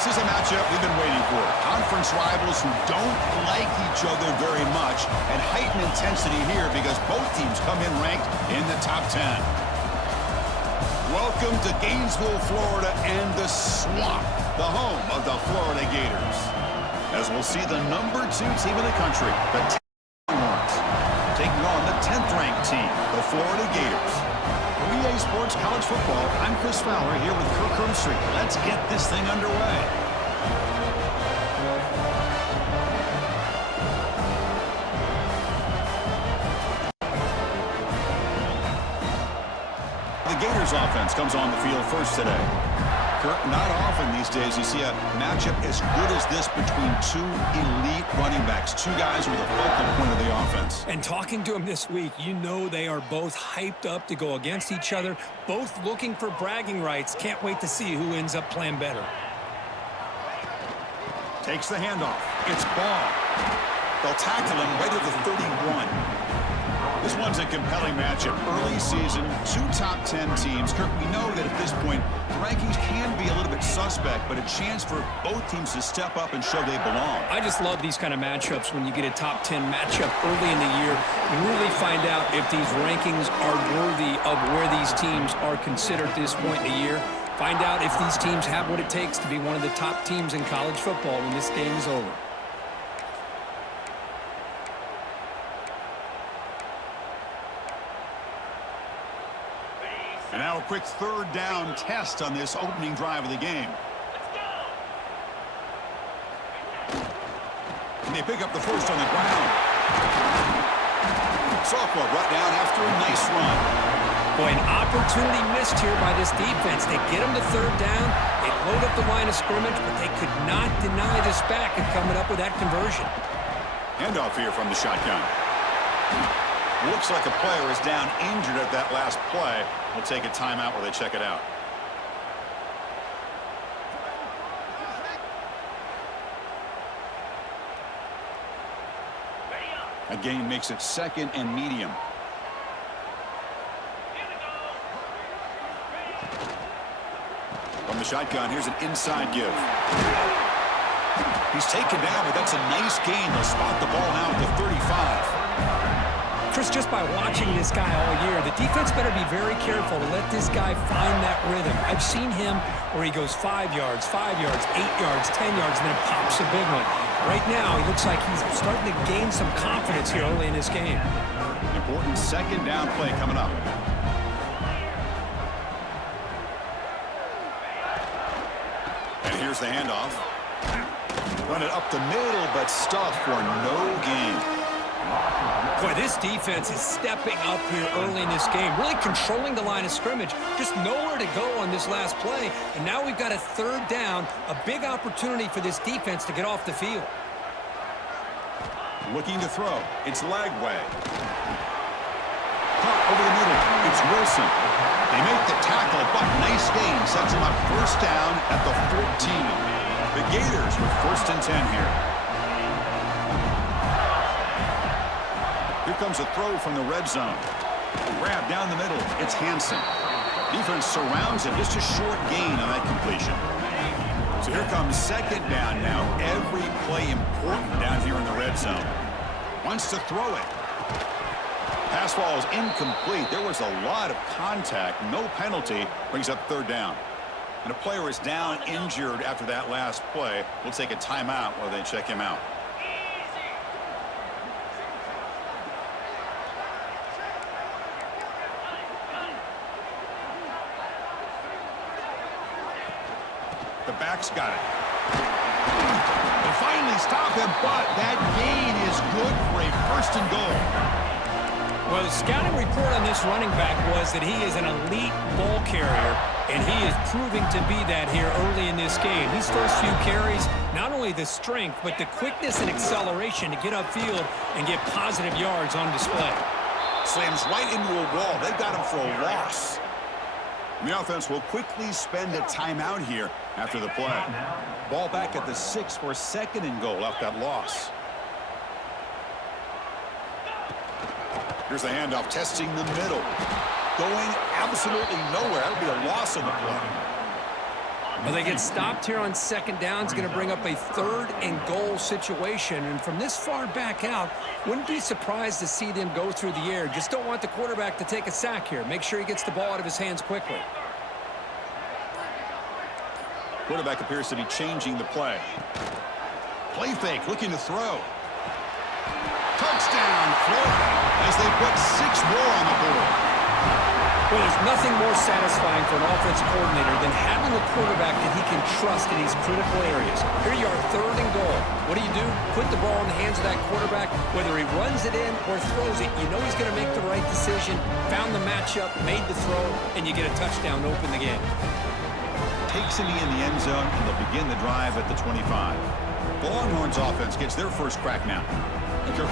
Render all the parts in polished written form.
This is a matchup we've been waiting for. Conference rivals who don't like each other very much, and heightened intensity here because both teams come in ranked in the top 10. Welcome to Gainesville, Florida, and the Swamp, the home of the Florida Gators. As we'll see the number 2 team in the country, the Longhorns, taking on the 10th-ranked team, the Florida Gators. For EA Sports College Football, I'm Chris Fowler here with Kirk Herbstreit. Let's get this thing underway. The Gators offense comes on the field first today. Kirk, not often these days you see a matchup as good as this between 2 elite running backs, 2 guys who are the focal point of the offense. And talking to them this week, you know they are both hyped up to go against each other, both looking for bragging rights. Can't wait to see who ends up playing better. Takes the handoff. It's Ball. They'll tackle him right at the 31. This one's a compelling matchup. Early season, 2 top 10 teams. Kirk, we know that at this point, the rankings can be a little bit suspect, but a chance for both teams to step up and show they belong. I just love these kind of matchups when you get a top 10 matchup early in the year. You really find out if these rankings are worthy of where these teams are considered at this point in the year. Find out if these teams have what it takes to be one of the top teams in college football when this game is over. And now a quick 3rd down test on this opening drive of the game. And they pick up the first on the ground. Sophomore brought down after a nice run. Boy, an opportunity missed here by this defense. They get them to 3rd down. They load up the line of scrimmage, but they could not deny this back and coming up with that conversion. Handoff here from the shotgun. Looks like a player is down injured at that last play. We'll take a timeout while they check it out. A gain makes it 2nd and medium. From the shotgun, here's an inside give. He's taken down, but that's a nice gain. They'll spot the ball now at the 35. Chris, just by watching this guy all year, the defense better be very careful to let this guy find that rhythm. I've seen him where he goes 5 yards, 8 yards, 10 yards, and then pops a big one. Right now, he looks like he's starting to gain some confidence here early in this game. Important 2nd down play coming up. And here's the handoff. Run it up the middle, but stuffed for no gain. Boy, this defense is stepping up here early in this game, really controlling the line of scrimmage. Just nowhere to go on this last play, and now we've got a 3rd down, a big opportunity for this defense to get off the field. Looking to throw. It's Lagway. Caught over the middle. It's Wilson. They make the tackle, but nice gain. Sets him up 1st down at the 14. The Gators with 1st and 10 here. Here comes a throw from the red zone. Grab down the middle. It's Hansen. Defense surrounds him. Just a short gain on that completion. So here comes 2nd down now. Every play important down here in the red zone. Wants to throw it. Pass ball is incomplete. There was a lot of contact. No penalty. Brings up 3rd down. And a player is down injured after that last play. We'll take a timeout while they check him out. The back's got it. They finally stop him, but that gain is good for a 1st and goal. Well, the scouting report on this running back was that he is an elite ball carrier, and he is proving to be that here early in this game. These first few carries, not only the strength, but the quickness and acceleration to get upfield and get positive yards on display. Slams right into a wall. They've got him for a loss. And the offense will quickly spend a timeout here after the play. Ball back at the 6 for 2nd and goal after that loss. Here's the handoff, testing the middle. Going absolutely nowhere. That would be a loss on the play. Well, they get stopped here on second down. It's going to bring up a 3rd and goal situation. And from this far back out, wouldn't be surprised to see them go through the air. Just don't want the quarterback to take a sack here. Make sure he gets the ball out of his hands quickly. Quarterback appears to be changing the play. Play fake, looking to throw. Touchdown, Florida, as they put 6 more on the board. Well, there's nothing more satisfying for an offensive coordinator than having a quarterback that he can trust in these critical areas. Here you are, 3rd and goal. What do? Put the ball in the hands of that quarterback. Whether he runs it in or throws it, you know he's going to make the right decision. Found the matchup, made the throw, and you get a touchdown to open the game. Takes it in the end zone, and they'll begin the drive at the 25. The Longhorns offense gets their first crack now.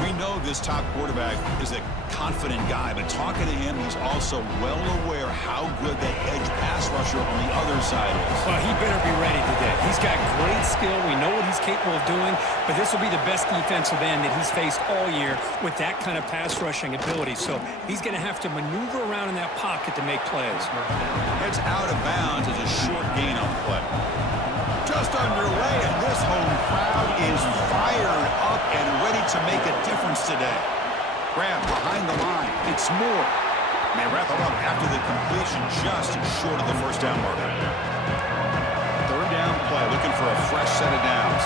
We know this top quarterback is a confident guy, but talking to him, he's also well aware how good the edge pass rusher on the other side is. Well, he better be ready today. He's got great skill. We know what he's capable of doing, but this will be the best defensive end that he's faced all year with that kind of pass rushing ability. So he's going to have to maneuver around in that pocket to make plays. Heads out of bounds as a short gain on the play. Just underway, and this home crowd is fired up and ready to make a difference today. Grab behind the line. It's Moore. They wrap it up after the completion just short of the first down marker. 3rd down play, looking for a fresh set of downs.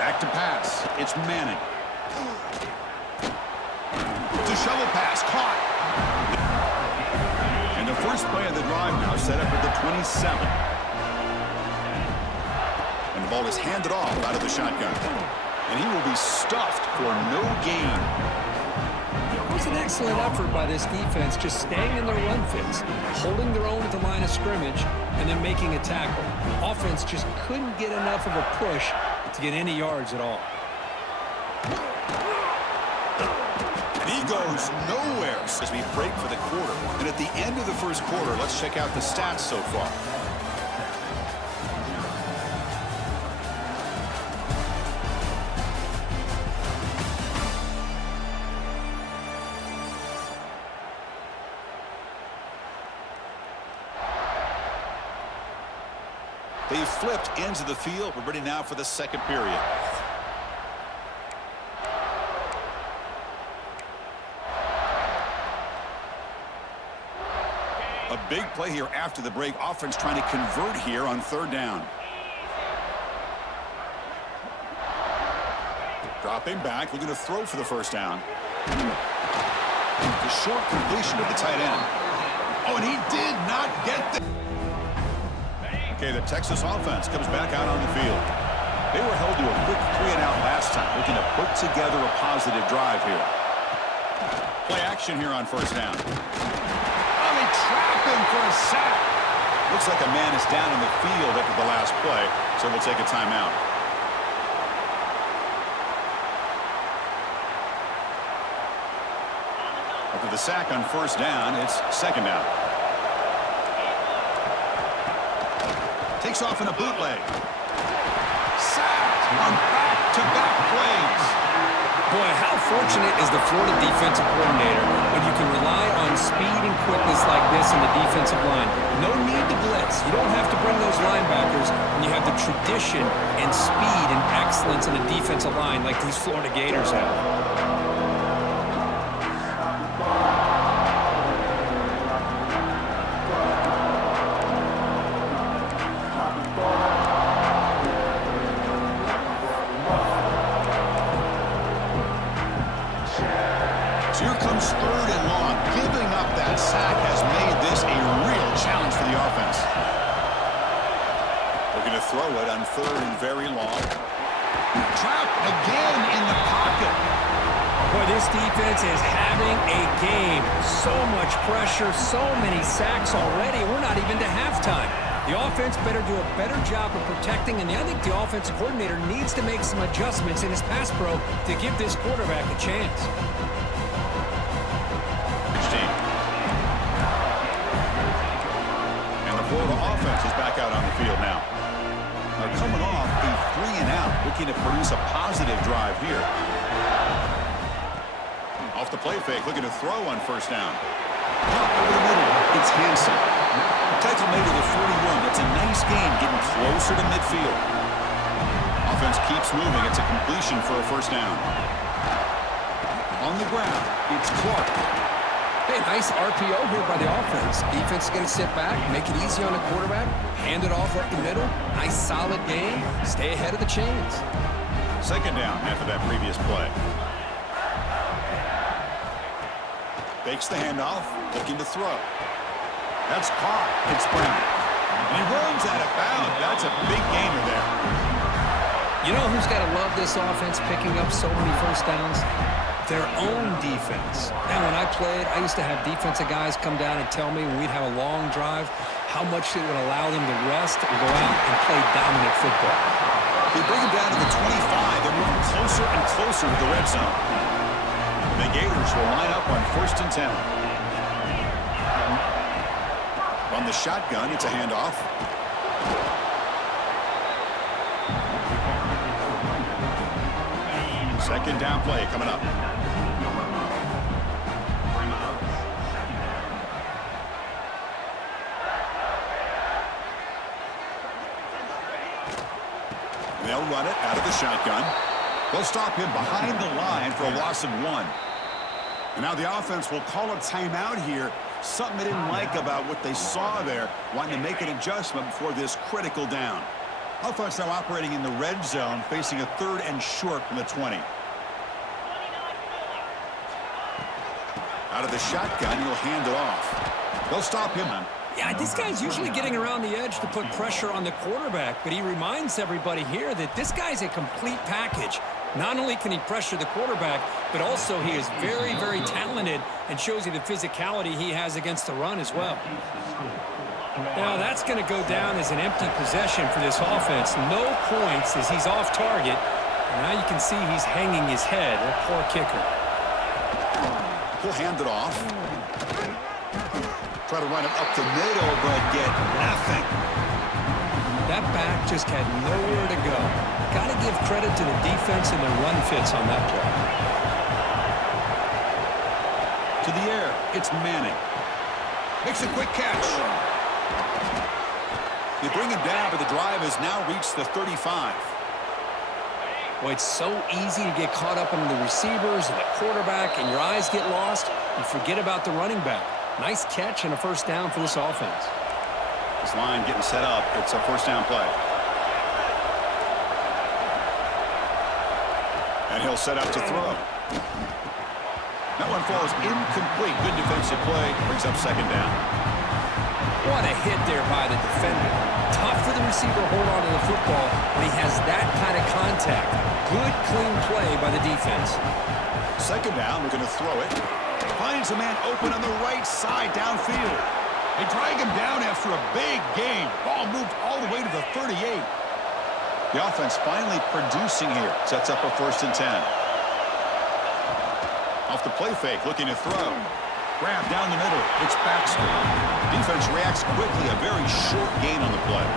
Back to pass. It's Manning. It's a shovel pass. Caught. And the first play of the drive now set up at the 27. And the ball is handed off out of the shotgun. And he will be stuffed for no gain. It was an excellent effort by this defense, just staying in their run fits, holding their own at the line of scrimmage, and then making a tackle. Offense just couldn't get enough of a push to get any yards at all. And he goes nowhere as we break for the quarter. And at the end of the first quarter, let's check out the stats so far. They've flipped ends of the field. We're ready now for the second period. A big play here after the break. Offense trying to convert here on 3rd down. Dropping back, looking to throw for the first down. The short completion of the tight end. Oh, and he did not get the... Okay, the Texas offense comes back out on the field. They were held to a quick 3-and-out last time, looking to put together a positive drive here. Play action here on first down. Oh, they trap him for a sack. Looks like a man is down in the field after the last play, so we'll take a timeout. After the sack on first down, it's second down. Takes off in a bootleg. Sacked on back-to-back plays. Boy, how fortunate is the Florida defensive coordinator when you can rely on speed and quickness like this in the defensive line. No need to blitz. You don't have to bring those linebackers when you have the tradition and speed and excellence in the defensive line like these Florida Gators have. So here comes 3rd and long. Giving up that sack has made this a real challenge for the offense. Looking to throw it on 3rd and very long. Trapped again in the pocket. Boy, this defense is having a game. So much pressure, so many sacks already. We're not even to halftime. The offense better do a better job of protecting, and I think the offensive coordinator needs to make some adjustments in his pass pro to give this quarterback a chance. Florida offense is back out on the field now. They're coming off a 3-and-out, looking to produce a positive drive here. Off the play fake, looking to throw on first down. Up over the middle, it's Hansen. Tackle made to the 41. That's a nice gain, getting closer to midfield. Offense keeps moving. It's a completion for a first down. On the ground, it's Clark. Hey, nice RPO here by the offense. Defense is going to sit back, make it easy on the quarterback, hand it off up the middle. Nice solid game. Stay ahead of the chains. Second down after that previous play. Fakes the handoff, looking to throw. That's caught. It's Brown. And he runs out of bounds. That's a big gainer there. You know who's got to love this offense picking up so many first downs? Their own defense. Now, when I played, I used to have defensive guys come down and tell me when we'd have a long drive how much it would allow them to rest and go out and play dominant football. They bring him down to the 25. They're moving closer and closer to the red zone. The Gators will line up on 1st and 10. On the shotgun, it's a handoff. Second down play coming up. They'll run it out of the shotgun. They'll stop him behind the line for a loss of 1. And now the offense will call a timeout here. Something they didn't like about what they saw there, wanting to make an adjustment before this critical down. Offense now operating in the red zone, facing a 3rd and short from the 20. Out of the shotgun, he'll hand it off. They'll stop him. Yeah, this guy's usually getting around the edge to put pressure on the quarterback, but he reminds everybody here that this guy's a complete package. Not only can he pressure the quarterback, but also he is very, very talented and shows you the physicality he has against the run as well. Now, that's going to go down as an empty possession for this offense. No points as he's off target. And now you can see he's hanging his head. A poor kicker. He'll hand it off. Try to run it up the middle, but get nothing. That back just had nowhere to go. Got to give credit to the defense and their run fits on that play. To the air, it's Manning. Makes a quick catch. They bring him down, but the drive has now reached the 35. Well, it's so easy to get caught up in the receivers and the quarterback, and your eyes get lost. You forget about the running back. Nice catch and a first down for this offense. This line getting set up. It's a first down play. And he'll set up to throw. That one falls incomplete. Good defensive play. Brings up second down. What a hit there by the defender. Tough for the receiver to hold on to the football when he has that kind of contact. Good, clean play by the defense. Second down, we're going to throw it. Finds a man open on the right side downfield. They drag him down after a big gain. Ball moved all the way to the 38. The offense finally producing here. Sets up a 1st and 10. Off the play fake, looking to throw. Grab down the middle. It's Baxter. Defense reacts quickly. A very short gain on the play.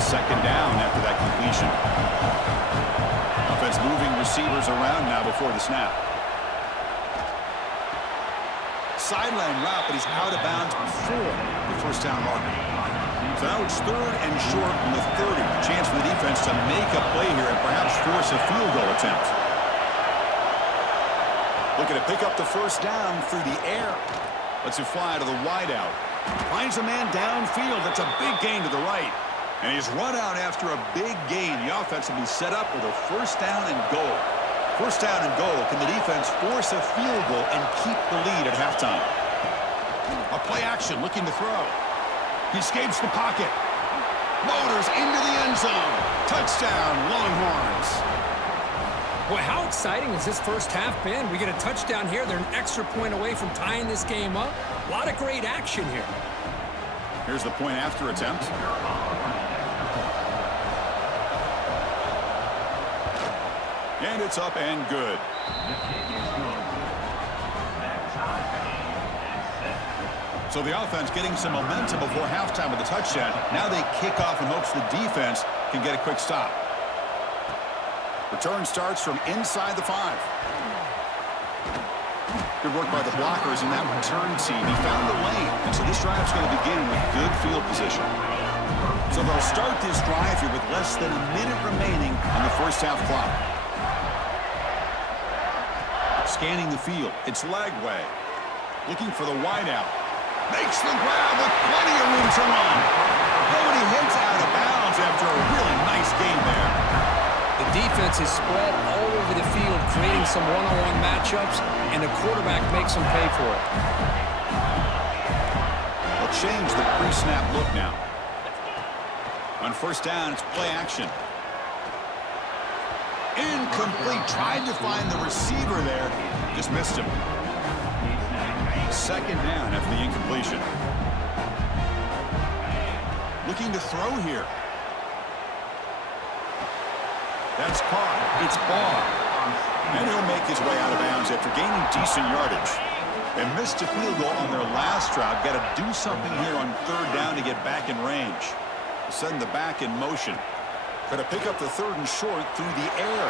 Second down after that completion. Offense moving receivers around now before the snap. Sideline route, but he's out of bounds before the first down marker. So now it's 3rd and short from the 30. Chance for the defense to make a play here and perhaps force a field goal attempt. Looking to pick up the first down through the air. Lets it fly to the wideout. Finds a man downfield. That's a big gain to the right. And he's run out after a big gain. The offense will be set up with a first down and goal. First down and goal. Can the defense force a field goal and keep the lead at halftime? A play action looking to throw. He escapes the pocket. Motors into the end zone. Touchdown, Longhorns. Boy, how exciting has this first half been? We get a touchdown here. They're an extra point away from tying this game up. A lot of great action here. Here's the point after attempt. And it's up and good. So the offense getting some momentum before halftime with the touchdown. Now they kick off in hopes the defense can get a quick stop. Return starts from inside the 5. Good work by the blockers in that return team. He found the lane, and so this drive's going to begin with good field position. So they'll start this drive here with less than a minute remaining on the first half clock. Scanning the field. It's Lagway. Looking for the wideout. Makes the grab with plenty of room to run. Oh, and he heads out of bounds after a really nice game there. The defense is spread all over the field, creating some one-on-one matchups, and the quarterback makes them pay for it. They'll change the pre-snap look now. On first down, it's play action. Incomplete. Tried to find the receiver there. Just missed him. Second down after the incompletion. Looking to throw here. That's caught. It's ball. And he'll make his way out of bounds after gaining decent yardage. They missed a field goal on their last drive. Got to do something here on third down to get back in range. Send the back in motion. Got to pick up the third and short through the air.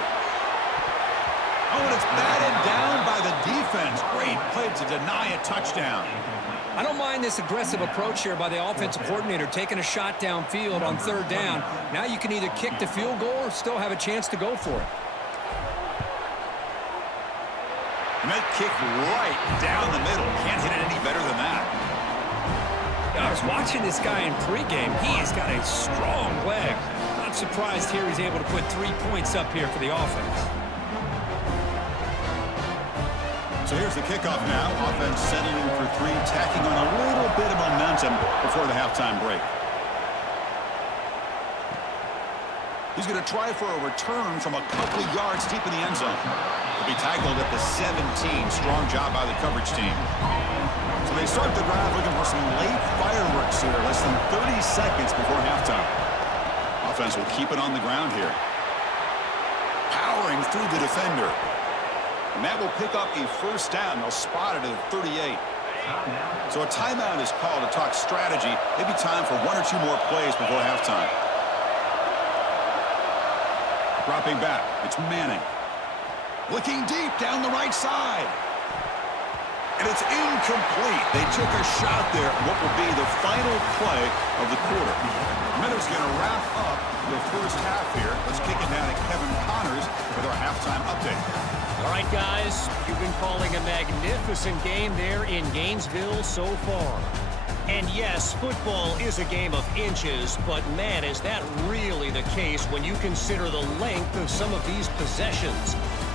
Oh, and it's batted down by the defense. Great play to deny a touchdown. I don't mind this aggressive approach here by the offensive coordinator, taking a shot downfield on third down. Now you can either kick the field goal or still have a chance to go for it. And that kick right down the middle. Can't hit it any better than that. I was watching this guy in pregame. He has got a strong leg. Not surprised here he's able to put 3 points up here for the offense. So here's the kickoff now. Offense settling for three, tacking on a little bit of momentum before the halftime break. He's going to try for a return from a couple of yards deep in the end zone. He'll be tackled at the 17. Strong job by the coverage team. So they start the drive looking for some late fireworks here, less than 30 seconds before halftime. Offense will keep it on the ground here. Powering through the defender. And that will pick up a first down. They'll spot it at 38. So a timeout is called to talk strategy. Maybe time for one or two more plays before halftime. Dropping back. It's Manning. Looking deep down the right side. And it's incomplete. They took a shot there at what will be the final play of the quarter. Miller's going to wrap up the first half here. Let's kick it down to Kevin Connors with our halftime update. All right, guys, you've been calling a magnificent game there in Gainesville so far. And yes, football is a game of inches, but man, is that really the case when you consider the length of some of these possessions.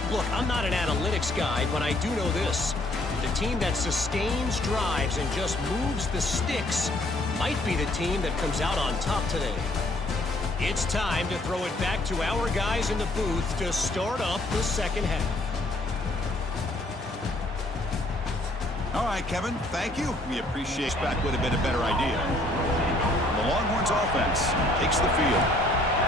Look, I'm not an analytics guy, but I do know this. The team that sustains drives and just moves the sticks might be the team that comes out on top today. It's time to throw it back to our guys in the booth to start up the second half. All right, Kevin, thank you. We appreciate back with a bit of better idea. The Longhorns offense takes the field.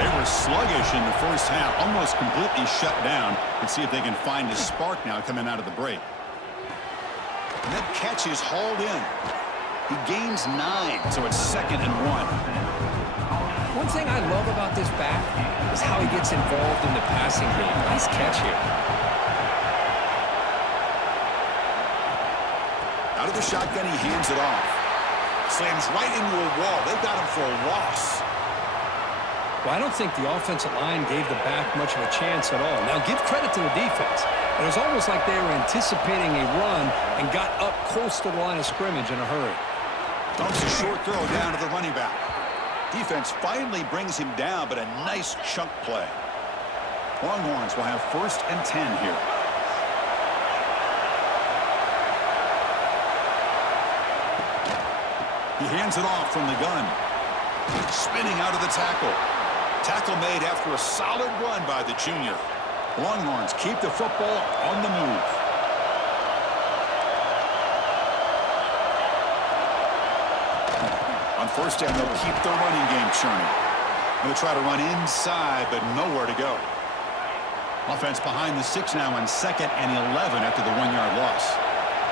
They were sluggish in the first half, almost completely shut down. Let's see if they can find a spark now coming out of the break. And that catch is hauled in. He gains 9, so it's 2nd and 1. One thing I love about this back is how he gets involved in the passing game. Nice catch here. Out of the shotgun, he hands it off. Slams right into a wall. They've got him for a loss. Well, I don't think the offensive line gave the back much of a chance at all. Now, give credit to the defense. It was almost like they were anticipating a run and got up close to the line of scrimmage in a hurry. Dumps a short throw down to the running back. Defense finally brings him down, but a nice chunk play. Longhorns will have 1st and 10 here. He hands it off from the gun. Spinning out of the tackle. Tackle made after a solid run by the junior. Longhorns keep the football on the move. On first down, they'll keep the running game churning. They'll try to run inside, but nowhere to go. Offense behind the 6 now on 2nd and 11 after the 1-yard loss.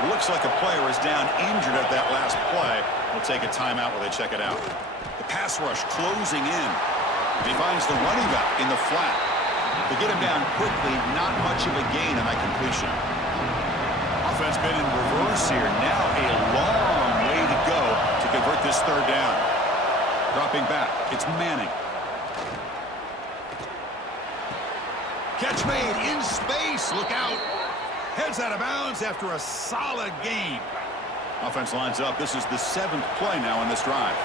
It looks like a player is down injured at that last play. They'll take a timeout while they check it out. The pass rush closing in. He finds the running back in the flat. They get him down quickly, not much of a gain on that completion. Offense been in reverse here. Now a long way to go to convert this third down. Dropping back. It's Manning. Catch made in space. Look out. Heads out of bounds after a solid gain. Offense lines up. This is the 7th play now on this drive.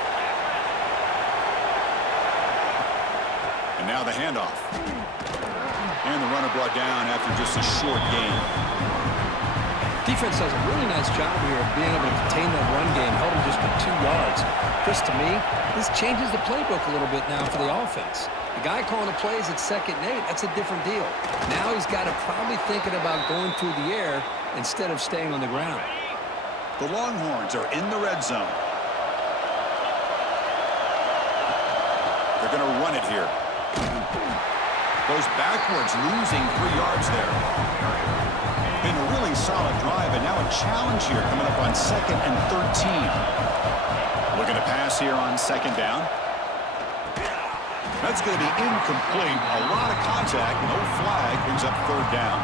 And now the handoff. And the runner brought down after just a short gain. Defense does a really nice job here of being able to contain that run game, held him just for 2 yards. Chris, to me, this changes the playbook a little bit now for the offense. The guy calling the plays at 2nd and 8, that's a different deal. Now he's got to probably thinking about going through the air instead of staying on the ground. The Longhorns are in the red zone. They're going to run it here. Goes backwards, losing 3 yards there. Been a really solid drive, and now a challenge here coming up on 2nd and 13. Looking to pass here on 2nd down. That's going to be incomplete. A lot of contact, no flag, brings up 3rd down.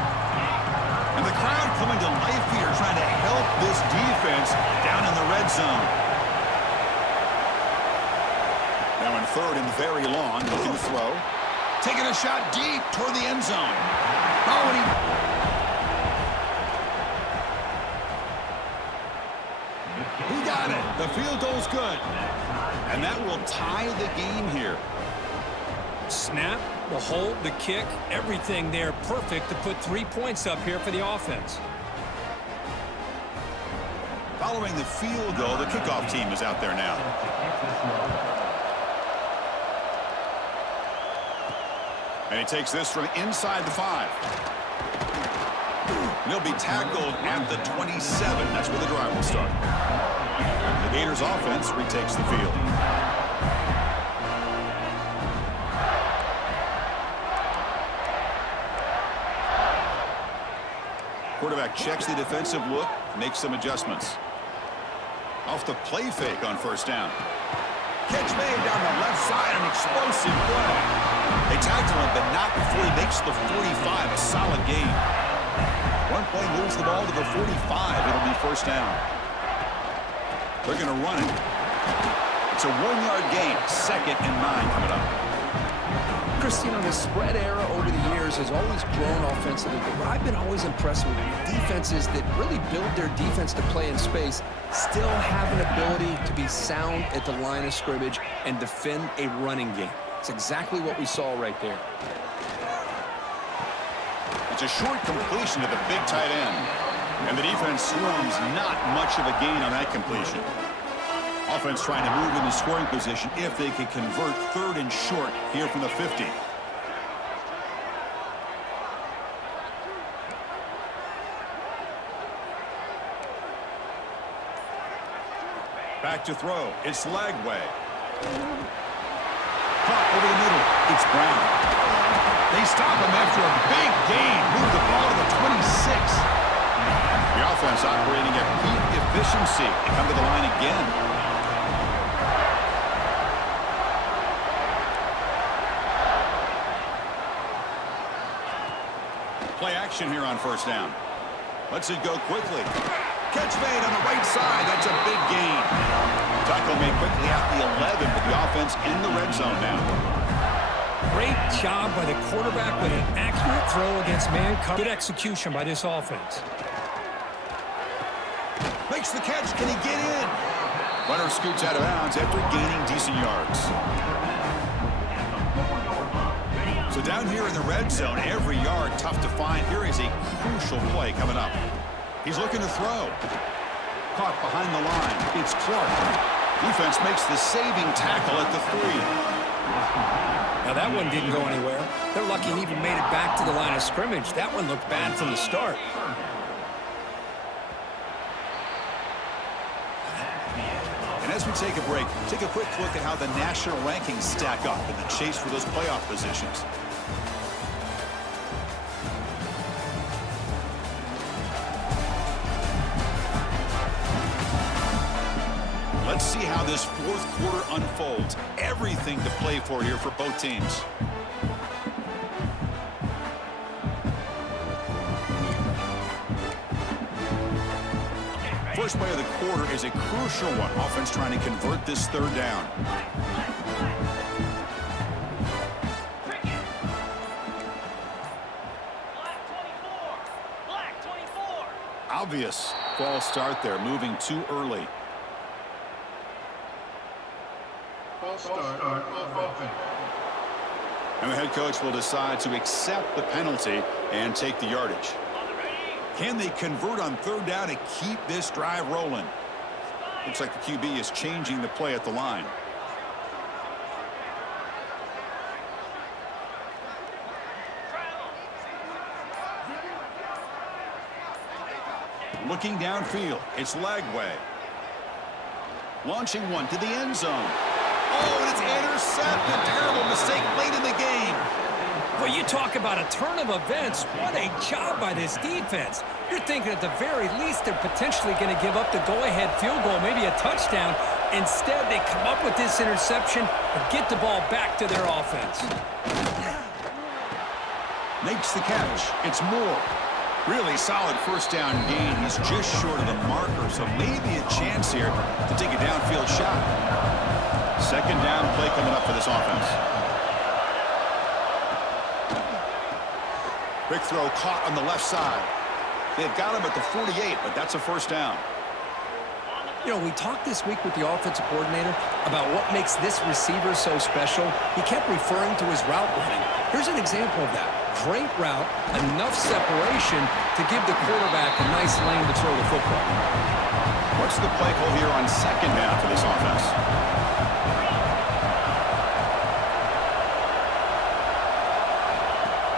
And the crowd coming to life here, trying to help this defense down in the red zone. Now in 3rd and very long, looking to throw. Taking a shot deep toward the end zone. Oh, and he got it. The field goal's good. And that will tie the game here. Snap, the hold, the kick, everything there perfect to put 3 points up here for the offense. Following the field goal, the kickoff team is out there now. And he takes this from inside the 5. And he'll be tackled at the 27. That's where the drive will start. The Gators offense retakes the field. Quarterback checks the defensive look, makes some adjustments. Off the play fake on 1st down. Catch made down the left side, an explosive play. They tackle him, but not before he makes the 45, a solid gain. 1 play moves the ball to the 45. It'll be 1st down. They're going to run it. It's a 1-yard gain, 2nd and 9 coming up. Chris, you know, the spread era over the years has always grown offensively, but I've been always impressed with defenses that really build their defense to play in space, still have an ability to be sound at the line of scrimmage and defend a running game. It's exactly what we saw right there. It's a short completion to the big tight end. And the defense swarms not much of a gain on that completion. Offense trying to move into scoring position if they can convert 3rd and short here from the 50. Back to throw. It's Lagway. Caught over the middle. It's Brown. They stop him after a big gain. Move the ball to the 26. The offense operating at peak efficiency. They come to the line again. Play action here on 1st down. Lets it go quickly. Catch made on the right side. That's a big gain. Tackle made quickly at the 11, but the offense in the red zone now. Great job by the quarterback with an accurate throw against man coverage. Good execution by this offense. Makes the catch. Can he get in? Runner scoots out of bounds after gaining decent yards. So down here in the red zone, every yard tough to find. Here is a crucial play coming up. He's looking to throw. Caught behind the line. It's Clark. Defense makes the saving tackle at the 3. Now that one didn't go anywhere. They're lucky he even made it back to the line of scrimmage. That one looked bad from the start. And as we take a break, take a quick look at how the national rankings stack up in the chase for those playoff positions. Let's see how this 4th quarter unfolds. Everything to play for here for both teams. first play of the quarter is a crucial one. Offense trying to convert this third down. Obvious false start there, moving too early. False start on offense. And the head coach will decide to accept the penalty and take the yardage. Can they convert on third down to keep this drive rolling? Looks like the QB is changing the play at the line. Looking downfield, it's Lagway. Launching one to the end zone. Oh, and it's intercepted. Terrible mistake late in the game. Well, you talk about a turn of events. What a job by this defense. You're thinking at the very least they're potentially going to give up the go-ahead field goal, maybe a touchdown. Instead, they come up with this interception and get the ball back to their offense. Makes the catch. It's Moore. Really solid first down gain. He's just short of the marker, so maybe a chance here to take a downfield shot. Second down play coming up for this offense. Quick throw caught on the left side. They've got him at the 48, but that's a first down. You know, we talked this week with the offensive coordinator about what makes this receiver so special. He kept referring to his route running. Here's an example of that. Great route, enough separation to give the quarterback a nice lane to throw the football. What's the play call here on second down for this offense?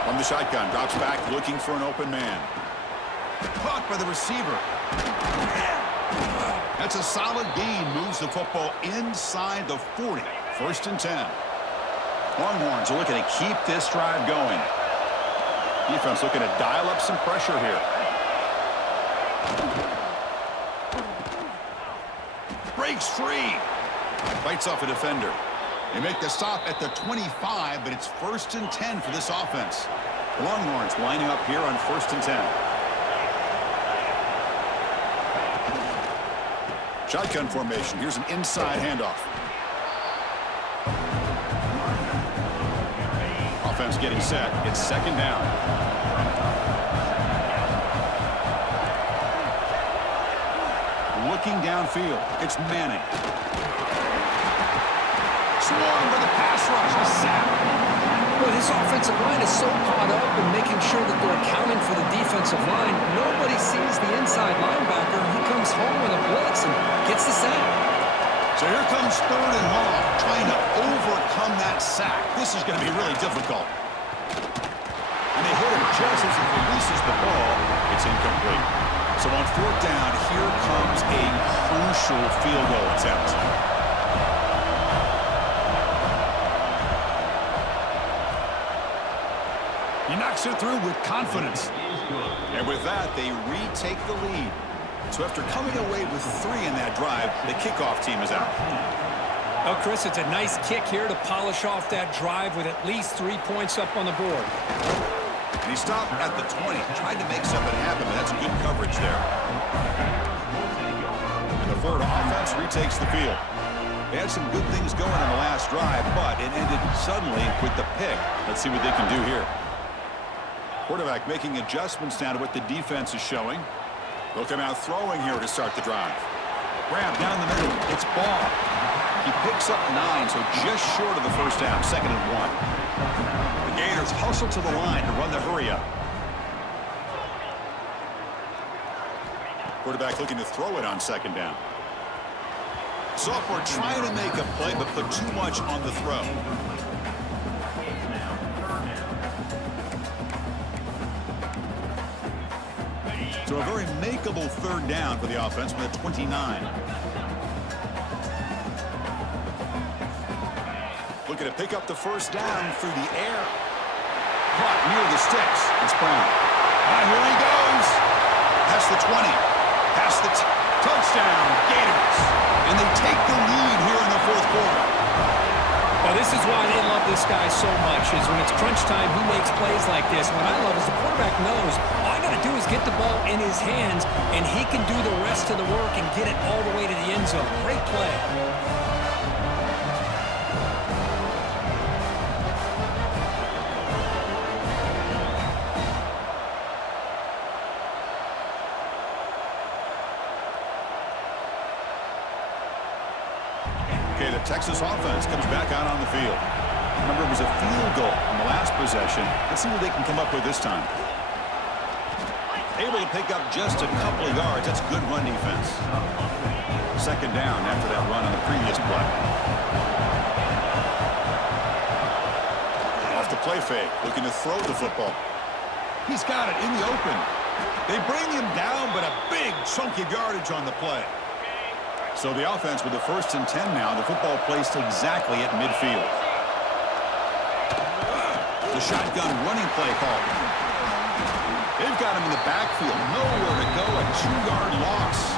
From the shotgun, drops back looking for an open man. Caught by the receiver. That's a solid gain. Moves the football inside the 40. First and 10. Longhorns are looking to keep this drive going. Defense looking to dial up some pressure here. Breaks free. Fights off a defender. They make the stop at the 25, but it's first and 10 for this offense. The Longhorns lining up here on first and 10. Shotgun formation. Here's an inside handoff. Offense getting set. It's second down. Looking downfield. It's Manning. Swarm for the pass rush. A sack. Well, this offensive line is so caught up in making sure that they're accounting for the defensive line. Nobody sees the inside linebacker. He comes home with a blitz and gets the sack. So here comes third and long, trying to overcome that sack. This is going to be really difficult. And they hit him just as he releases the ball. It's incomplete. So on fourth down, here comes a crucial field goal attempt. He knocks it through with confidence. And with that, they retake the lead. So after coming away with 3 in that drive, the kickoff team is out. Oh, Chris, it's a nice kick here to polish off that drive with at least 3 points up on the board. And he stopped at the 20, tried to make something happen, but that's good coverage there. And the Florida offense retakes the field. They had some good things going on the last drive, but it ended suddenly with the pick. Let's see what they can do here. Quarterback making adjustments now to what the defense is showing. They'll come out throwing here to start the drive. Grab down the middle. It's Ball. He picks up 9, so just short of the first down. Second and 1. The Gators hustle to the line to run the hurry up. Quarterback looking to throw it on second down. Sophomore trying to make a play, but put too much on the throw. So a very makeable third down for the offense from the 29. Looking to pick up the first down through the air. Caught near the sticks. It's Brown. Here he goes. Past the 20. Past the touchdown. Gators. And they take the lead here in the fourth quarter. Well, this is why they love this guy so much, is when it's crunch time, he makes plays like this. What I love is the quarterback knows, I got to do is get the ball in his hands, and he can do the rest of the work and get it all the way to the end zone. Great play. Okay, the Texas offense comes back out on the field. Remember, it was a field goal in the last possession. Let's see what they can come up with this time. Able to pick up just a couple of yards. That's good run defense. Second down after that run on the previous play. Off the play fake, looking to throw the football. He's got it in the open. They bring him down, but a big chunk of yardage on the play. So the offense with the 1st and 10 now. The football placed exactly at midfield. The shotgun running play call. They've got him in the backfield. Nowhere to go. A 2-yard loss.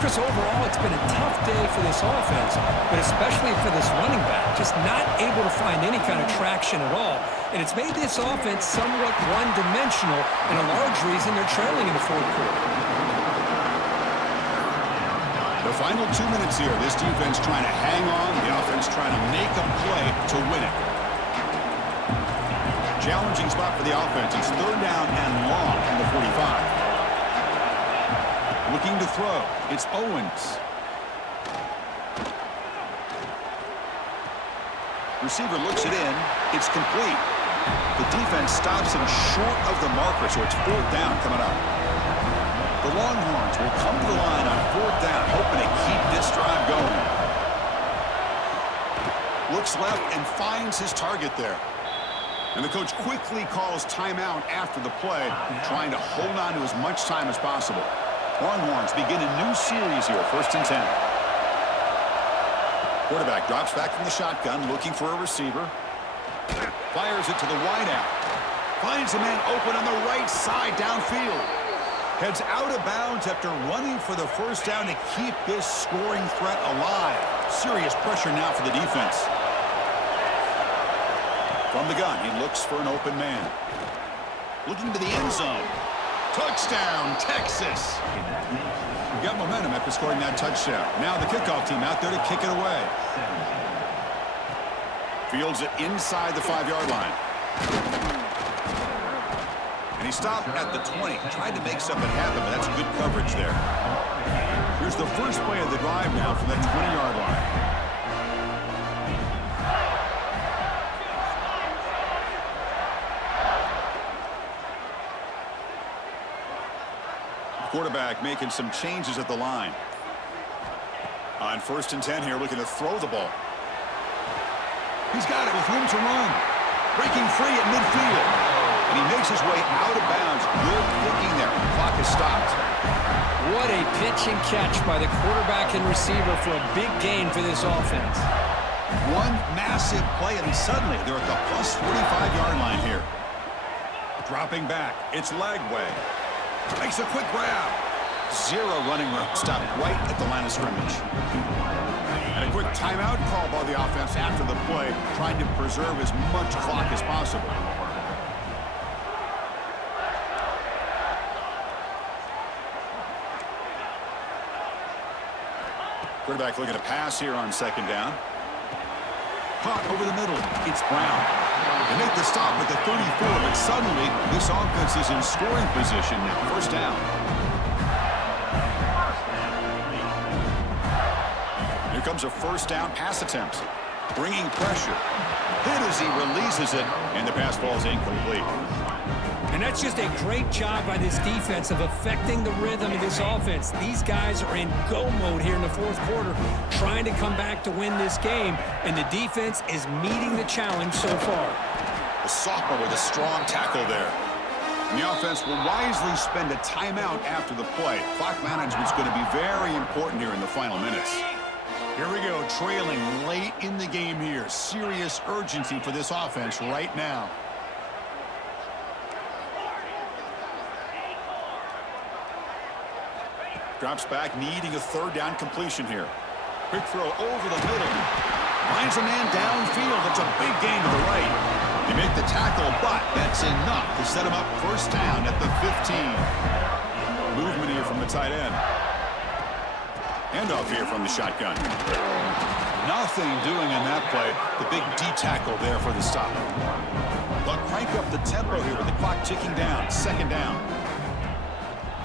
Chris, overall, it's been a tough day for this offense, but especially for this running back. Just not able to find any kind of traction at all. And it's made this offense somewhat one-dimensional, and a large reason they're trailing in the 4th quarter. The final 2 minutes here. This defense trying to hang on. The offense trying to make a play to win it. Challenging spot for the offense. It's 3rd down and long from the 45. Looking to throw. It's Owens. Receiver looks it in. It's complete. The defense stops him short of the marker, so it's 4th down coming up. The Longhorns will come to the line on 4th down, hoping to keep this drive going. Looks left and finds his target there. And the coach quickly calls timeout after the play, trying to hold on to as much time as possible. Longhorns begin a new series here, 1st and 10. Quarterback drops back from the shotgun, looking for a receiver. Fires it to the wideout. Finds a man open on the right side downfield. Heads out of bounds after running for the 1st down to keep this scoring threat alive. Serious pressure now for the defense. From the gun, he looks for an open man. Looking to the end zone. Touchdown, Texas. Got momentum after scoring that touchdown. Now the kickoff team out there to kick it away. Fields it inside the 5-yard line. And he stopped at the 20. Tried to make something happen, but that's good coverage there. Here's the first play of the drive now from that 20-yard line. Quarterback making some changes at the line. On 1st and 10 here, looking to throw the ball. He's got it with room to run. Breaking free at midfield. And he makes his way out of bounds. Good thinking there. Clock is stopped. What a pitch and catch by the quarterback and receiver for a big gain for this offense. One massive play, and suddenly they're at the plus 45-yard line here. Dropping back. It's Lagway. Makes a quick grab. 0 running room. Stopped right at the line of scrimmage. And a quick timeout call by the offense after the play, trying to preserve as much clock as possible. Quarterback looking to pass here on 2nd down. Caught over the middle. It's Brown. They make the stop at the 34, but suddenly this offense is in scoring position now. 1st down. Here comes a 1st down pass attempt. Bringing pressure. Hit as he releases it, and the pass ball is incomplete. And that's just a great job by this defense of affecting the rhythm of this offense. These guys are in go mode here in the 4th quarter, trying to come back to win this game, and the defense is meeting the challenge so far. The sophomore with a strong tackle there. And the offense will wisely spend a timeout after the play. Clock management's going to be very important here in the final minutes. Here we go, trailing late in the game here. Serious urgency for this offense right now. Drops back, needing a 3rd down completion here. Quick throw over the middle. Finds a man downfield. It's a big gain to the right. They make the tackle, but that's enough to set him up first down at the 15. Movement here from the tight end. Handoff here from the shotgun. Nothing doing in that play. The big D tackle there for the stop. But crank up the tempo here with the clock ticking down. Second down.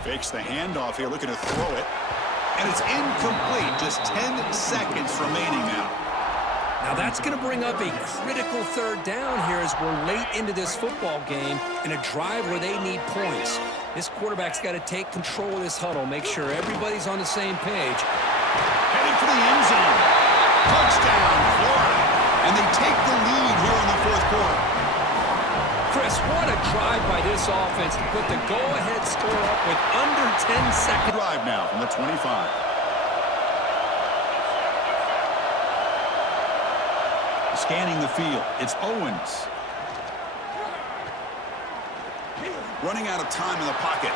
Fakes the handoff here, looking to throw it. And it's incomplete. Just 10 seconds remaining now. Now that's going to bring up a critical third down here as we're late into this football game in a drive where they need points. This quarterback's got to take control of this huddle, make sure everybody's on the same page. Heading for the end zone. Touchdown, Florida. And they take the lead here in the fourth quarter. Chris, what a drive by this offense to put the go-ahead score up with under 10 seconds. Drive now from the 25. Scanning the field, it's Owens. Running out of time in the pocket.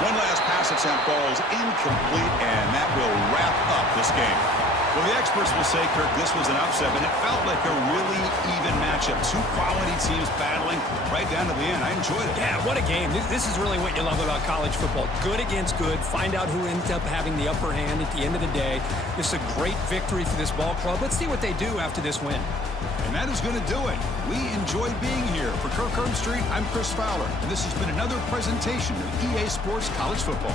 One last pass attempt falls incomplete, and that will wrap up this game. Well, the experts will say, Kirk, this was an upset, but it felt like a really even matchup. Two quality teams battling right down to the end. I enjoyed it. Yeah, what a game. This is really what you love about college football. Good against good. Find out who ends up having the upper hand at the end of the day. This is a great victory for this ball club. Let's see what they do after this win. And that is going to do it. We enjoyed being here. For Kirk Herbstreit, I'm Chris Fowler, and this has been another presentation of EA Sports College Football.